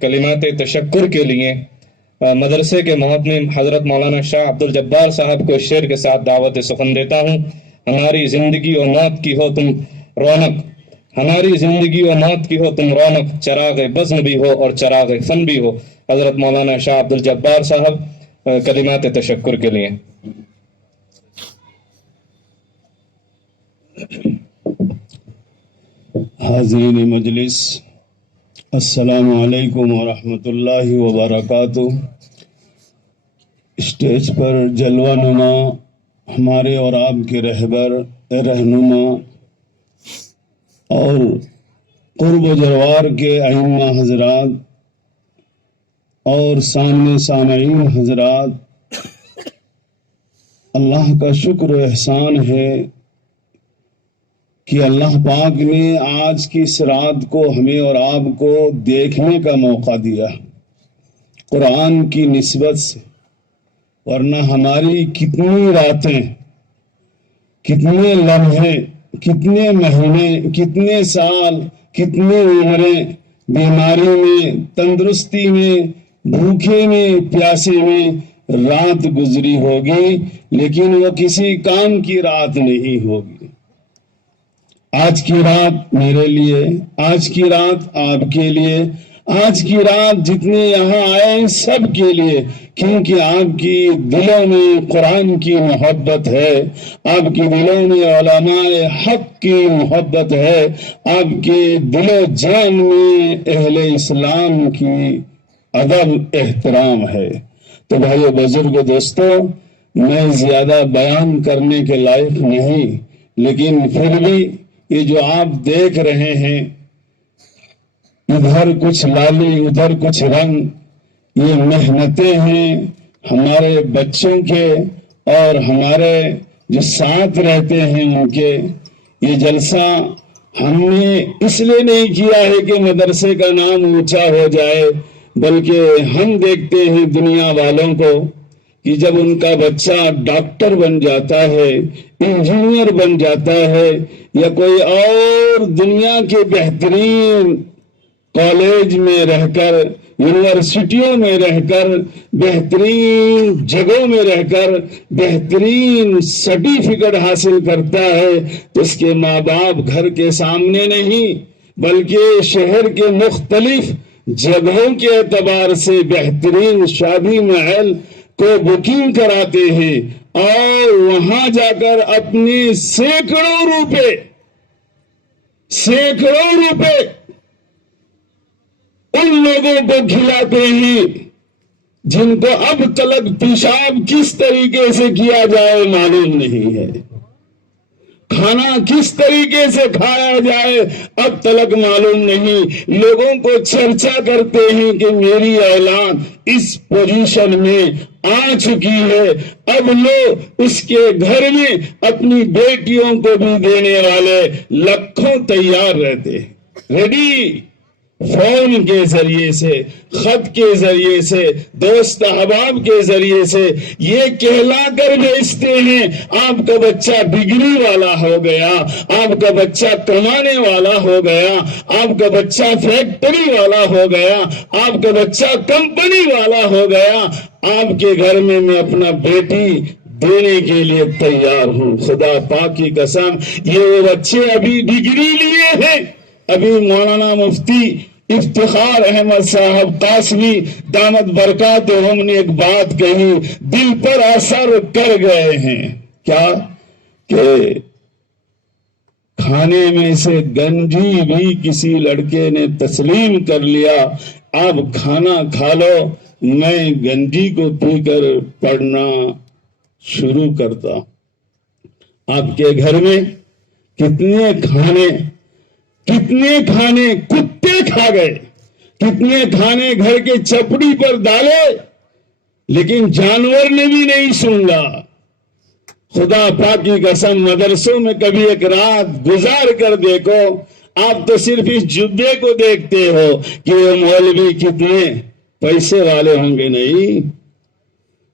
کلمات تشکر کے لیے مدرسے کے محتمم حضرت مولانا شاہ عبد الجبار صاحب کو شعر کے ساتھ دعوت سخن دیتا ہوں۔ ہماری زندگی و موت کی ہو تم رونق، ہماری زندگی و موت کی ہو تم رونق، چراغ بزم بھی ہو اور چراغ فن بھی ہو۔ حضرت مولانا شاہ عبد الجبار صاحب کلمات تشکر کے لیے۔ حاضرین مجلس، السلام علیکم ورحمۃ اللہ وبرکاتہ۔ اسٹیج پر جلوہ نما ہمارے اور آپ کے رہنما اور قرب و جوار کے ائمہ حضرات اور سامنے سامعین حضرات، اللہ کا شکر و احسان ہے کہ اللہ پاک نے آج کی اس رات کو ہمیں اور آپ کو دیکھنے کا موقع دیا قرآن کی نسبت سے، ورنہ ہماری کتنی راتیں، کتنے لمحے، کتنے مہینے، کتنے سال، کتنے عمریں بیماری میں، تندرستی میں، بھوکے میں، پیاسے میں رات گزری ہوگی، لیکن وہ کسی کام کی رات نہیں ہوگی۔ آج کی رات میرے لیے، آج کی رات آپ کے لیے، آج کی رات جتنے یہاں آئے سب کے لیے، کیونکہ آپ کی دلوں میں قرآن کی محبت ہے، آپ کی دلوں میں علماء حق کی محبت ہے، آپ کے دل و جان میں اہل اسلام کی ادب احترام ہے۔ تو بھائیو، بزرگ دوستو، میں زیادہ بیان کرنے کے لائق نہیں، لیکن پھر بھی یہ جو آپ دیکھ رہے ہیں، ادھر کچھ لالی ادھر کچھ رنگ، یہ محنتیں ہیں ہمارے بچوں کے اور ہمارے جو ساتھ رہتے ہیں ان کے۔ یہ جلسہ ہم نے اس لیے نہیں کیا ہے کہ مدرسے کا نام اونچا ہو جائے، بلکہ ہم دیکھتے ہیں دنیا والوں کو کہ جب ان کا بچہ ڈاکٹر بن جاتا ہے، انجینئر بن جاتا ہے، یا کوئی اور دنیا کے بہترین کالج میں رہ کر، یونیورسٹیوں میں رہ کر، بہترین جگہوں میں رہ کر بہترین سرٹیفکیٹ حاصل کرتا ہے، تو اس کے ماں باپ گھر کے سامنے نہیں بلکہ شہر کے مختلف جگہوں کے اعتبار سے بہترین شادی محل کو بکنگ کراتے ہیں، اور وہاں جا کر اپنے سینکڑوں روپے ان لوگوں کو کھلاتے ہیں جن کو اب تلک پیشاب کس طریقے سے کیا جائے معلوم نہیں ہے، کھانا کس طریقے سے کھایا جائے اب تلک معلوم نہیں۔ لوگوں کو چرچا کرتے ہیں کہ میری اولاد اس پوزیشن میں آ چکی ہے، اب لوگ اس کے گھر میں اپنی بیٹیوں کو بھی دینے والے لکھوں تیار رہتے ہیں، ریڈی، فون کے ذریعے سے، خط کے ذریعے سے، دوست احباب کے ذریعے سے یہ کہلا کر بھیجتے ہیں آپ کا بچہ ڈگری والا ہو گیا، آپ کا بچہ کمانے والا ہو گیا، آپ کا بچہ فیکٹری والا ہو گیا، آپ کا بچہ کمپنی والا ہو گیا، آپ کے گھر میں میں اپنا بیٹی دینے کے لیے تیار ہوں۔ خدا پاک کی قسم، یہ وہ بچے ابھی ڈگری لیے ہیں۔ ابھی مولانا مفتی افتخار احمد صاحب قاسمی دامت برکاتہم نے ایک بات کہی، دل پر اثر کر گئے ہیں، کیا کہ کھانے میں سے گنجی بھی کسی لڑکے نے تسلیم کر لیا، آپ کھانا کھا لو، میں گنجی کو پی کر پڑھنا شروع کرتا۔ آپ کے گھر میں کتنے کھانے کتے کھا گئے، کتنے کھانے گھر کے چپڑی پر ڈالے، لیکن جانور نے بھی نہیں سنگا۔ خدا پاک کی قسم، مدرسوں میں کبھی ایک رات گزار کر دیکھو، آپ تو صرف اس جبے کو دیکھتے ہو کہ یہ مولوی کتنے پیسے والے ہوں گے، نہیں،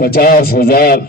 50,000,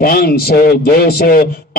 500, 200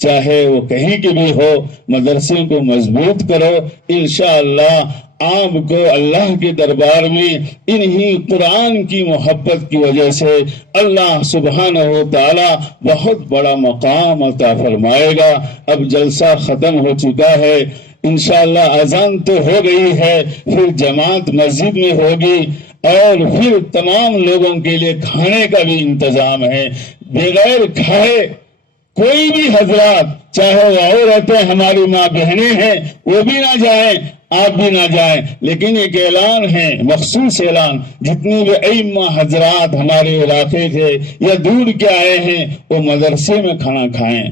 چاہے وہ کہیں کی بھی ہو، مدرسے کو مضبوط کرو، انشاءاللہ آپ کو اللہ کے دربار میں انہی قرآن کی محبت کی وجہ سے اللہ سبحانہ و تعالی بہت بڑا مقام عطا فرمائے گا۔ اب جلسہ ختم ہو چکا ہے، انشاءاللہ اذان تو ہو گئی ہے، پھر جماعت مسجد میں ہوگی اور پھر تمام لوگوں کے لیے کھانے کا بھی انتظام ہے۔ بغیر کھائے کوئی بھی حضرات، چاہے وہ عورتیں ہماری ماں بہنیں ہیں، وہ بھی نہ جائیں، آپ بھی نہ جائیں، لیکن ایک اعلان ہے، مخصوص اعلان، جتنی بھی ائمہ حضرات ہمارے علاقے کے یا دور کے آئے ہیں وہ مدرسے میں کھانا کھائیں،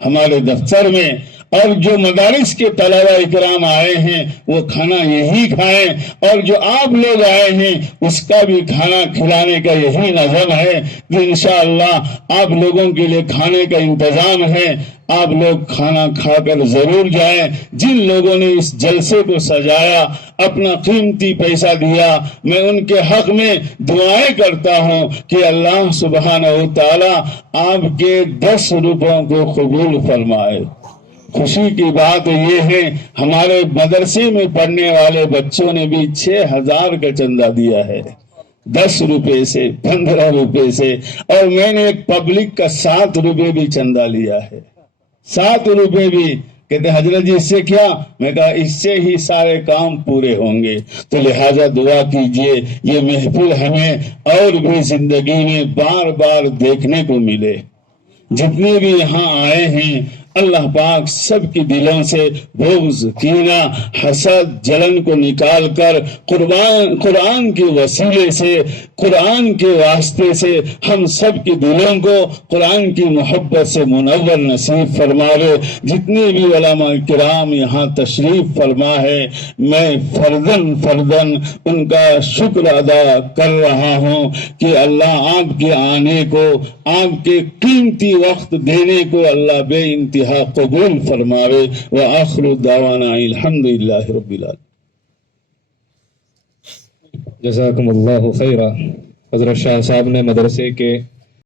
ہمارے دفتر میں، اور جو مدارس کے طلبہ اکرام آئے ہیں وہ کھانا یہی کھائیں، اور جو آپ لوگ آئے ہیں اس کا بھی کھانا کھلانے کا یہی نظم ہے کہ انشاءاللہ آپ لوگوں کے لیے کھانے کا انتظام ہے، آپ لوگ کھانا کھا کر ضرور جائیں۔ جن لوگوں نے اس جلسے کو سجایا، اپنا قیمتی پیسہ دیا، میں ان کے حق میں دعائیں کرتا ہوں کہ اللہ سبحانہ و تعالی آپ کے 10 روپوں کو قبول فرمائے۔ خوشی کی بات یہ ہے ہمارے مدرسے میں پڑھنے والے بچوں نے بھی 6000 کا چندہ دیا ہے، 10 روپے سے، 15 روپے سے، اور میں نے ایک پبلک کا 7 روپے بھی چندہ لیا ہے، 7 روپے بھی۔ کہتے حضرت جی اس سے کیا؟ میں کہا اس سے ہی سارے کام پورے ہوں گے، تو لہذا دعا کیجئے یہ محفل ہمیں اور بھی زندگی میں بار بار دیکھنے کو ملے۔ جتنے بھی یہاں آئے ہیں اللہ پاک سب کے دلوں سے بغض، کینہ، حسد، جلن کو نکال کر قرآن کے وسیلے سے، قرآن کے واسطے سے ہم سب کے دلوں کو قرآن کی محبت سے منور نصیب فرماوے۔ جتنے بھی علماء کرام یہاں تشریف فرما ہے، میں فردن ان کا شکر ادا کر رہا ہوں کہ اللہ آپ کے آنے کو، آپ کے قیمتی وقت دینے کو اللہ بے انتہا قبول فرماوے۔ وآخر دعوانا الحمدللہ رب العالمین۔ جزاکم اللہ خیرہ۔ حضرت شاہ صاحب نے مدرسے کے